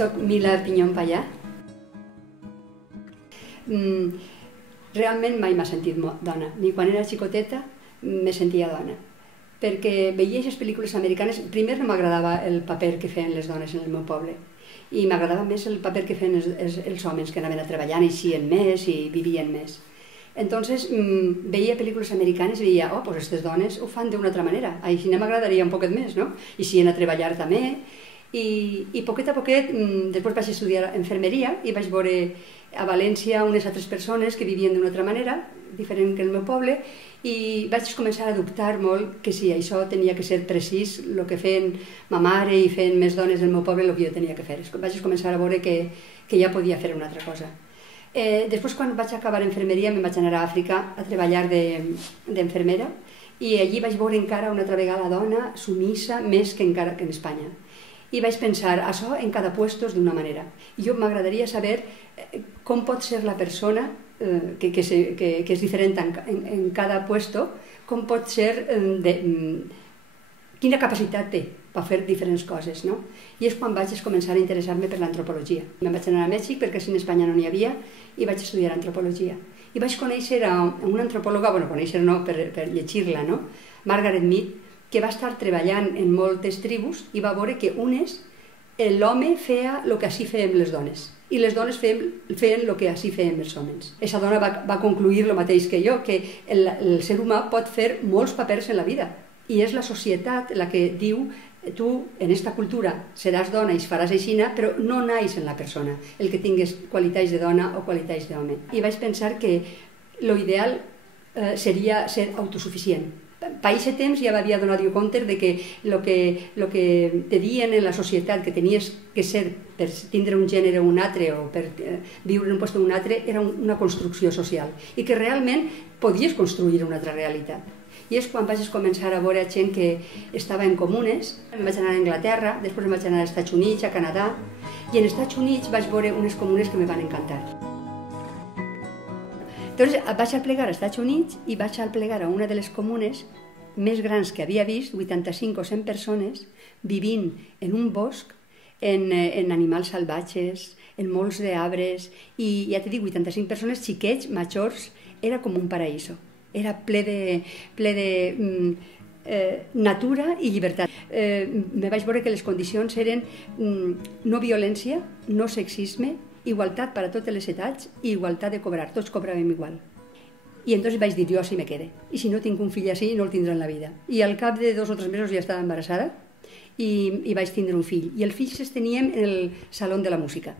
Soc Mila Pinyón Pallà. Realment mai m'ha sentit dona, ni quan era xicoteta me sentia dona, perquè veia aquestes pel·lícules americanes. Primer no m'agradava el paper que feien les dones en el meu poble, i m'agradava més el paper que feien els homes, que anaven a treballar, eixien més i vivien més. Entonces veia pel·lícules americanes i veia, oh, pues aquestes dones ho fan d'una altra manera, així m'agradaria un poquet més, no? I si a treballar també. I poquet a poquet, després vaig estudiar infermeria i vaig veure a València unes altres persones que vivien d'una altra manera, diferent que el meu poble, i vaig començar a dubtar molt que si això tenia que ser precís, el que feien ma mare i feien més dones del meu poble, el que jo tenia que fer. Vaig començar a veure que ja podia fer una altra cosa. Després, quan vaig acabar infermeria, me'n vaig anar a Àfrica a treballar d'infermera, i allí vaig veure encara una altra vegada la dona sumissa més que encara que en Espanya. I vaig pensar, això en cada puesto és d'una manera. I jo m'agradaria saber com pot ser la persona que és diferent en cada puesto, com pot ser, quina capacitat té per fer diferents coses, no? I és quan vaig començar a interessar-me per l'antropologia. Me'n vaig anar a Mèxic perquè en Espanya no n'hi havia i vaig estudiar antropologia. I vaig conèixer a una antropòloga, bueno, conèixer no, per llegir-la, no? Margaret Mead, que va estar treballant en moltes tribus i va veure que l'home feia el que així fèiem les dones i les dones feien el que així fèiem els homes. Aquesta dona va concluir el mateix que jo, que el ser humà pot fer molts papers en la vida i és la societat la que diu tu en aquesta cultura seràs dona i faràs aixina, però no naix en la persona el que tingués qualitats de dona o qualitats d'home. I vaig pensar que l'ideal seria ser autosuficient. Per aquest temps ja m'havia donat compte que el que te diuen en la societat que tenies que ser per tindre un gènere o un altre o per viure en un lloc o un altre era una construcció social i que realment podies construir una altra realitat. I és quan vaig començar a veure gent que estava en comunes. Em vaig anar a Anglaterra, després em vaig anar als Estats Units, a Canadà, i en els Estats Units vaig veure unes comunes que em van encantar. Llavors vaig aplegar als Estats Units i vaig aplegar a una de les comunes més grans que havia vist, 85 o 100 persones, vivint en un bosc, en animals salvatges, en molts d'arbres, i ja t'he dit, 85 persones, xiquets, majors, era com un paraíso. Era ple de natura i llibertat. Me vaig veure que les condicions eren no violència, no sexisme, igualtat per a totes les edats i igualtat de cobrar, tots cobràvem igual. I entonces vaig dir, jo així me quedé, i si no tinc un fill així no el tindré en la vida. I al cap de 2 o 3 mesos ja estava embarassada i vaig tindre un fill. I el fill s'esteníem en el saló de la música,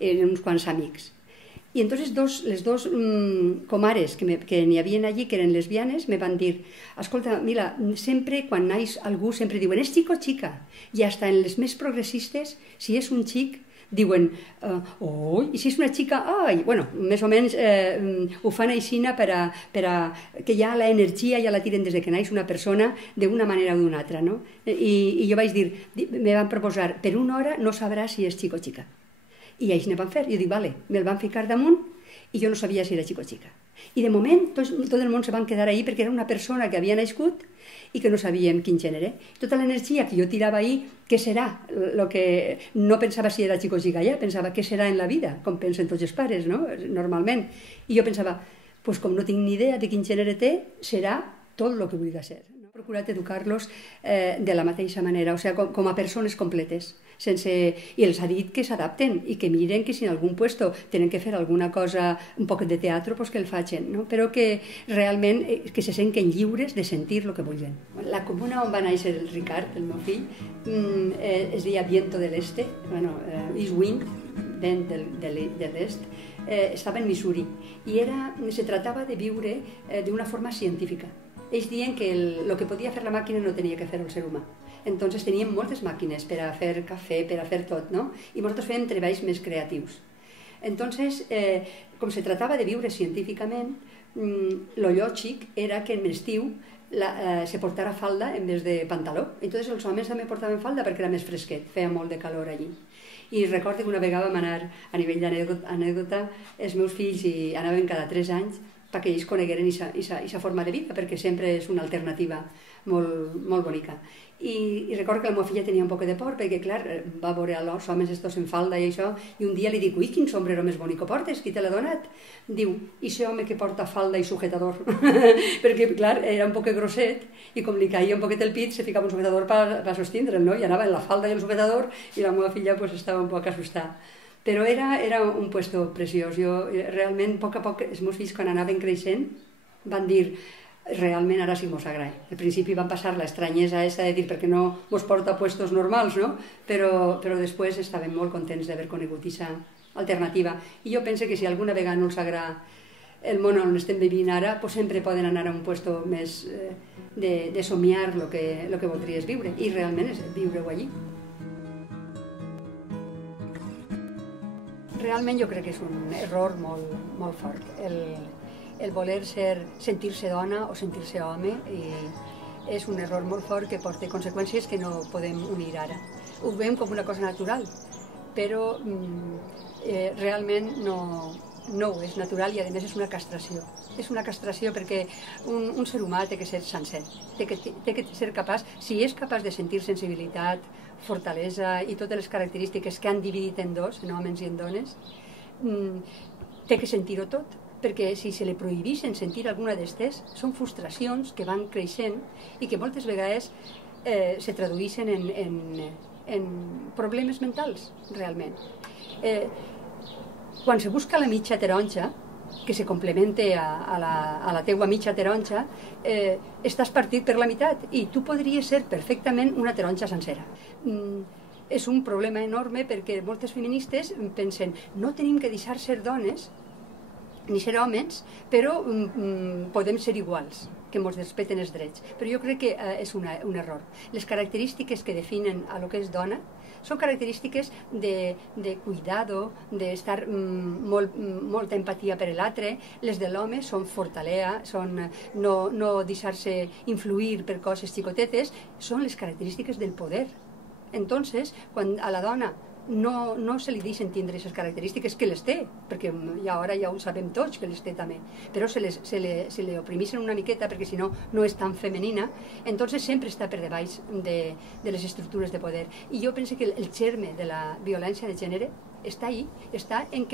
en uns quants amics. I entonces les dos comares que n'hi havia allí, que eren lesbianes, me van dir, escolta, Mila, sempre quan naix algú sempre diuen, és xico o xica? I fins en les més progressistes, si és un xic, diuen, oi, i si és una xica, ai, bueno, més o menys ho fan aixina per a que ja l'energia ja la tiren des que naix una persona d'una manera o d'una altra, no? I jo vaig dir, me van proposar, per una hora no sabràs si és xico o xica. I així ne van fer, jo dic, vale, me'l van ficar damunt i jo no sabia si era xico o xica. I de moment tot el món se van quedar ahí perquè era una persona que havia nascut i que no sabíem quin gènere. Tota l'energia que jo tirava ahí, què serà? No pensava si era xico o xica ja, pensava què serà en la vida, com pensen tots els pares, no? Normalment. I jo pensava, com no tinc ni idea de quin gènere té, serà tot el que vulgui ser. He procurat educar-los de la mateixa manera, o sigui, com a persones completes. I els ha dit que s'adapten i que miren que si en algun lloc tenen que fer alguna cosa, un poc de teatre, que el facin, però que realment que se senten lliures de sentir el que vulguin. La comuna on va néixer el Ricard, el meu fill, es deia Viento del Este, East Wind, vent de l'est, estava en Missouri i se tractava de viure d'una forma científica. Ells diuen que el que podia fer la màquina no tenia que fer el ser humà. Entonces teníem moltes màquines per a fer cafè, per a fer tot, no? I nosaltres fèiem treballs més creatius. Entonces, com se tractava de viure científicament, lo lògic era que en l'estiu se portara falda en vez de pantaló. Entonces els homes també portaven falda perquè era més fresquet, feia molt de calor allí. I recordo que una vegada vam anar, a nivell d'anècdota, els meus fills anaven cada 3 anys perquè ells conegueren aquesta forma de vida, perquè sempre és una alternativa molt bonica. I recordo que la meva filla tenia un poc de por, perquè, clar, va veure els homes estos en falda i això, i un dia li dic, ui, quin sombrero més bonic portes, qui te l'ha donat? Diu, i ese home que porta falda i sujetador. Perquè, clar, era un poc grosset, i com li caia un poquet el pit, se ficava un sujetador per sostindre'l, no? I anava en la falda i el sujetador, i la meva filla pues, estava un poc assustada. Però era un puesto preciós. Jo, realment, a poc, els meus fills, quan anaven creixent, van dir, realment ara sí mos agrada. Al principi van passar l'estranyesa aquesta de dir perquè no mos porta a puestos normals, no? Però després estaven molt contents d'haver conegut aquesta alternativa. I jo penso que si alguna vegada no els agrada el món on estem vivint ara, pues sempre poden anar a un puesto més de somiar el que voldries viure, i realment és viure-ho allí. Realment jo crec que és un error molt fort, el voler sentir-se dona o sentir-se home, i és un error molt fort que porta conseqüències que no podem unir ara. Ho veiem com una cosa natural, però realment no ho és natural, i a més és una castració. És una castració perquè un ser humà té que ser sencer, té que ser capaç, si és capaç de sentir sensibilitat, fortalesa i totes les característiques que han dividit en dos, en homes i en dones, té que sentir-ho tot, perquè si se li prohibissin sentir alguna d'estes, són frustracions que van creixent i que moltes vegades se traduïssin en problemes mentals, realment. Quan se busca la mitja taronja, que se complemente a la teua mitja taronja, estàs partit per la meitat, i tu podries ser perfectament una taronja sencera. És un problema enorme perquè moltes feministes pensen no tenim que deixar ser dones ni ser homes, però podem ser iguals, que ens respecten els drets. Però jo crec que és un error. Les característiques que definen a lo que és dona són característiques de cuidado, d'estar molta empatia per l'altre. Les de l'home són fortalea, són no deixar-se influir per coses xicotetes, són les característiques del poder. Entonces, quan a la dona no se li deixen tindre aquestes característiques, que les té, perquè ara ja ho sabem tots que les té també, però se li oprimissen una miqueta perquè si no no és tan femenina, entonces sempre està per debaix de les estructures de poder. I jo penso que el germe de la violència de gènere està ahí, està en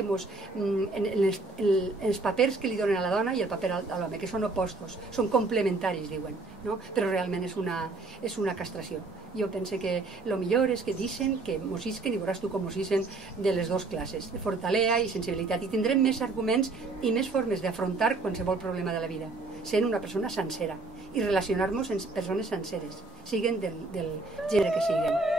els papers que li donen a la dona i el paper a l'home, que són opostos, són complementaris, diuen, no? Però realment és una castració. Jo penso que el millor és que deixen que mos isquen, i veuràs tu com mos isquen, de les dues classes, de fortalea i sensibilitat, i tindrem més arguments i més formes d'afrontar qualsevol problema de la vida, sent una persona sencera, i relacionar-nos amb persones senceres, siguin del gènere que siguin.